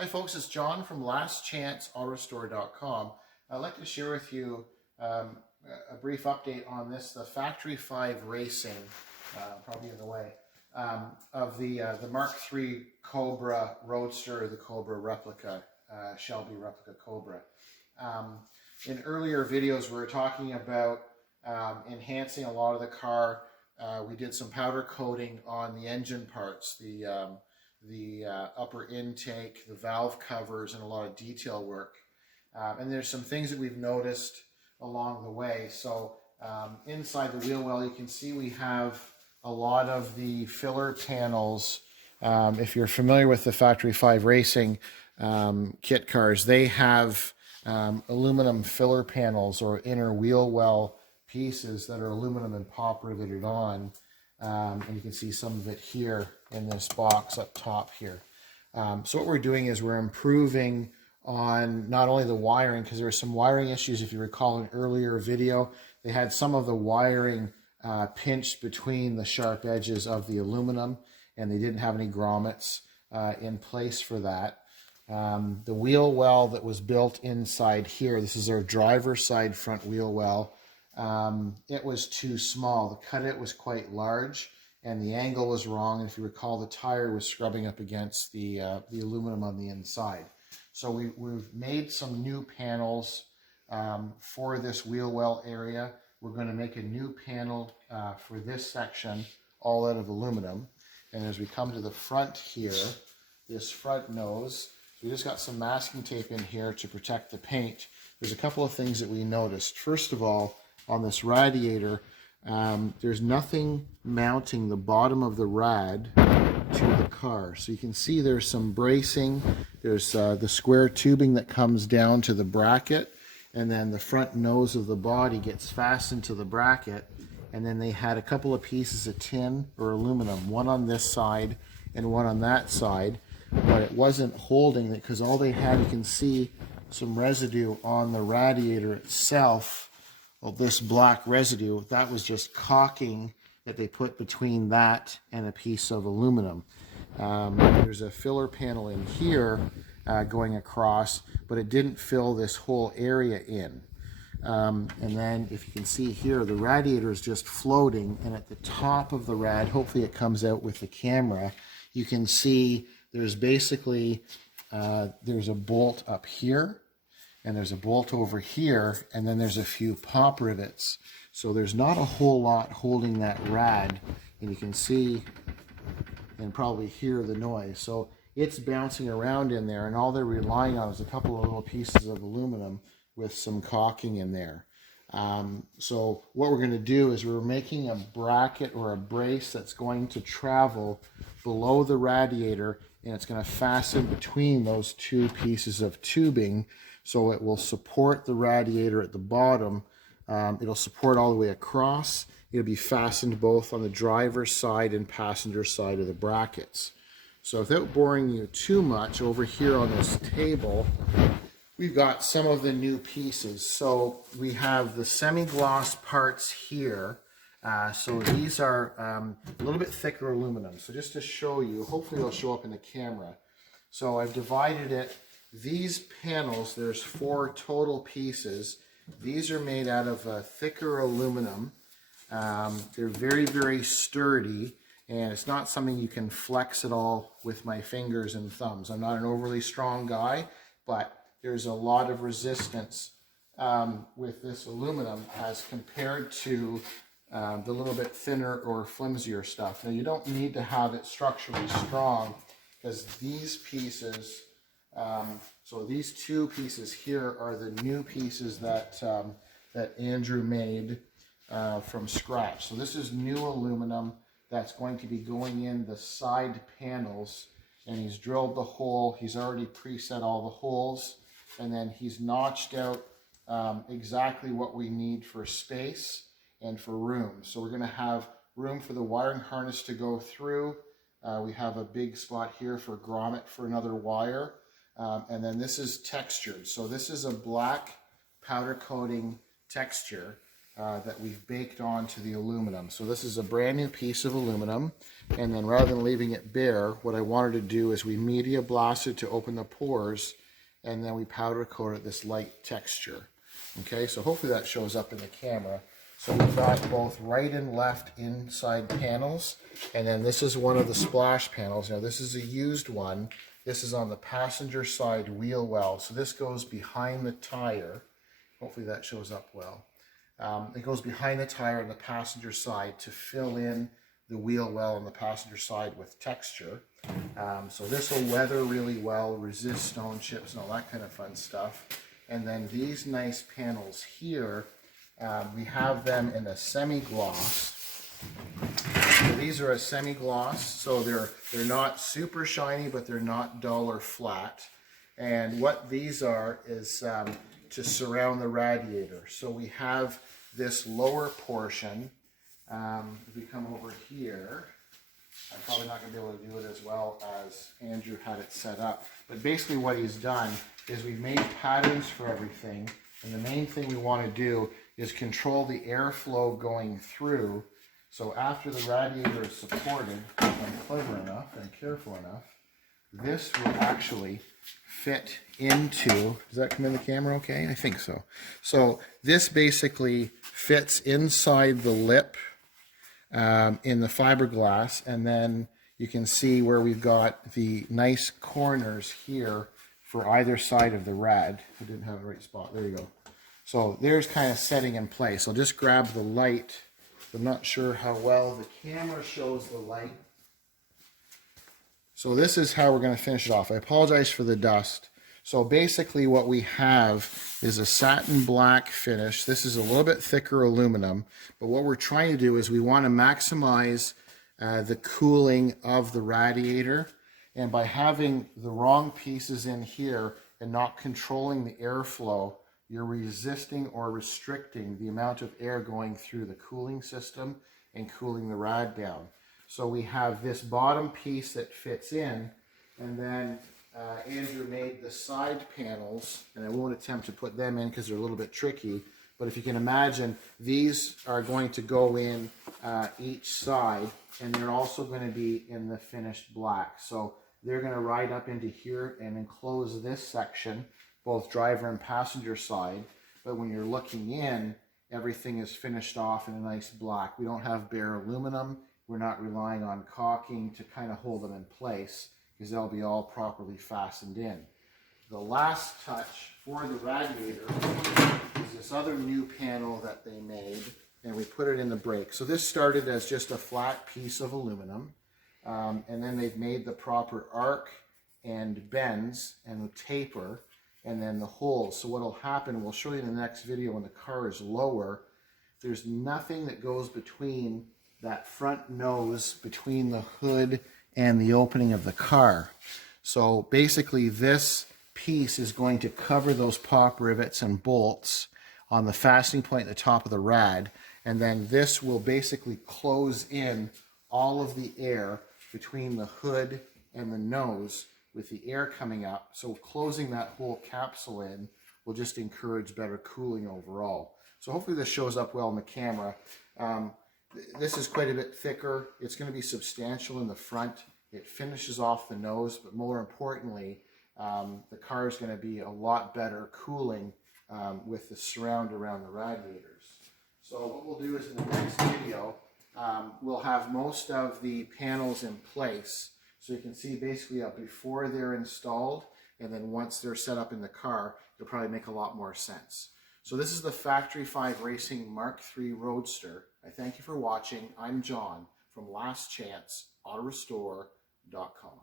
Hi folks, it's John from lastchanceautorestore.com. I'd like to share with you a brief update on this, the Factory 5 Racing, probably in the way, of the Mark III Cobra Roadster, the Cobra replica, Shelby replica Cobra. In earlier videos we were talking about enhancing a lot of the car. We did some powder coating on the engine parts, the upper intake, the valve covers, and a lot of detail work. And there's some things that we've noticed along the way. So inside the wheel well, you can see we have a lot of the filler panels. If you're familiar with the Factory 5 Racing kit cars, they have aluminum filler panels or inner wheel well pieces that are aluminum and pop riveted on. And you can see some of it here in this box up top here. So what we're doing is we're improving on not only the wiring, because there were some wiring issues. If you recall an earlier video, they had some of the wiring pinched between the sharp edges of the aluminum, and they didn't have any grommets in place for that. The wheel well that was built inside here, this is our driver's side front wheel well. It was too small. The cut-out was quite large and the angle was wrong. And if you recall, the tire was scrubbing up against the aluminum on the inside. So we've made some new panels for this wheel well area. We're going to make a new panel for this section, all out of aluminum. And as we come to the front here, this front nose, we just got some masking tape in here to protect the paint. There's a couple of things that we noticed. First of all, on this radiator, there's nothing mounting the bottom of the rad to the car. So you can see there's some bracing. There's the square tubing that comes down to the bracket, and then the front nose of the body gets fastened to the bracket. And then they had a couple of pieces of tin or aluminum, one on this side and one on that side, but it wasn't holding it because all they had, you can see some residue on the radiator itself. Well, this black residue, that was just caulking that they put between that and a piece of aluminum. There's a filler panel in here going across, but it didn't fill this whole area in. And then if you can see here, the radiator is just floating, and at the top of the rad, hopefully it comes out with the camera, you can see there's basically, there's a bolt up here, and there's a bolt over here, and then there's a few pop rivets. So there's not a whole lot holding that rad, and you can see and probably hear the noise. So it's bouncing around in there, and all they're relying on is a couple of little pieces of aluminum with some caulking in there. So what we're going to do is we're making a bracket or a brace that's going to travel below the radiator, and it's going to fasten between those two pieces of tubing, so it will support the radiator at the bottom. It'll support all the way across. It'll be fastened both on the driver's side and passenger side of the brackets. So without boring you too much, over here on this table, we've got some of the new pieces. So we have the semi-gloss parts here. So these are a little bit thicker aluminum. So just to show you, hopefully it'll show up in the camera. So I've divided it. These panels, there's 4 total pieces. These are made out of thicker aluminum. They're very, very sturdy, and it's not something you can flex at all with my fingers and thumbs. I'm not an overly strong guy, but there's a lot of resistance with this aluminum as compared to the little bit thinner or flimsier stuff. Now, you don't need to have it structurally strong, because these pieces, so these 2 pieces here are the new pieces that that Andrew made from scratch. So this is new aluminum that's going to be going in the side panels, and he's drilled the hole. He's already preset all the holes, and then he's notched out exactly what we need for space and for room. So we're going to have room for the wiring harness to go through. We have a big spot here for grommet for another wire. And then this is textured. So this is a black powder coating texture. that we've baked onto the aluminum. So this is a brand new piece of aluminum, and then rather than leaving it bare, what I wanted to do is we media blasted to open the pores, and then we powder coated this light texture. Okay, so hopefully that shows up in the camera. So we've got both right and left inside panels, and then this is one of the splash panels. Now this is a used one. This is on the passenger side wheel well. So this goes behind the tire. Hopefully that shows up well. It goes behind the tire on the passenger side to fill in the wheel well on the passenger side with texture. So this will weather really well, resist stone chips and all that kind of fun stuff. And then these nice panels here, we have them in a semi-gloss. So these are a semi-gloss, so they're not super shiny, but they're not dull or flat. And what these are is to surround the radiator. So we have this lower portion. If we come over here, I'm probably not going to be able to do it as well as Andrew had it set up. But basically what he's done is we've made patterns for everything. And the main thing we want to do is control the airflow going through. So after the radiator is supported, if I'm clever enough and careful enough, this will actually fit into, does that come in the camera okay? I think so. So this basically fits inside the lip in the fiberglass, and then you can see where we've got the nice corners here for either side of the rad. I didn't have the right spot. There you go. So there's kind of setting in place. I'll just grab the light. I'm not sure how well the camera shows the light. So this is how we're going to finish it off. I apologize for the dust. So basically what we have is a satin black finish. This is a little bit thicker aluminum, but what we're trying to do is we want to maximize the cooling of the radiator. And by having the wrong pieces in here and not controlling the airflow, you're resisting or restricting the amount of air going through the cooling system and cooling the rad down. So we have this bottom piece that fits in, and then Andrew made the side panels, and I won't attempt to put them in because they're a little bit tricky, but if you can imagine, these are going to go in each side, and they're also going to be in the finished black. So they're going to ride up into here and enclose this section, both driver and passenger side, but when you're looking in, everything is finished off in a nice black. We don't have bare aluminum. We're not relying on caulking to kind of hold them in place, because they'll be all properly fastened in. The last touch for the radiator is this other new panel that they made, and we put it in the brake. So this started as just a flat piece of aluminum, and then they've made the proper arc and bends and the taper, and then the holes. So what will happen, we'll show you in the next video when the car is lower, there's nothing that goes between that front nose, between the hood and the opening of the car. So basically this piece is going to cover those pop rivets and bolts on the fastening point at the top of the rad, and then this will basically close in all of the air between the hood and the nose with the air coming up. So closing that whole capsule in will just encourage better cooling overall. So hopefully this shows up well in the camera. This is quite a bit thicker. It's going to be substantial in the front. It finishes off the nose, but more importantly, the car is going to be a lot better cooling with the surround around the radiators. So what we'll do is in the next video, we'll have most of the panels in place. So you can see basically before they're installed, and then once they're set up in the car, it'll probably make a lot more sense. So this is the Factory 5 Racing Mark III Roadster. I thank you for watching. I'm John from lastchanceautorestore.com.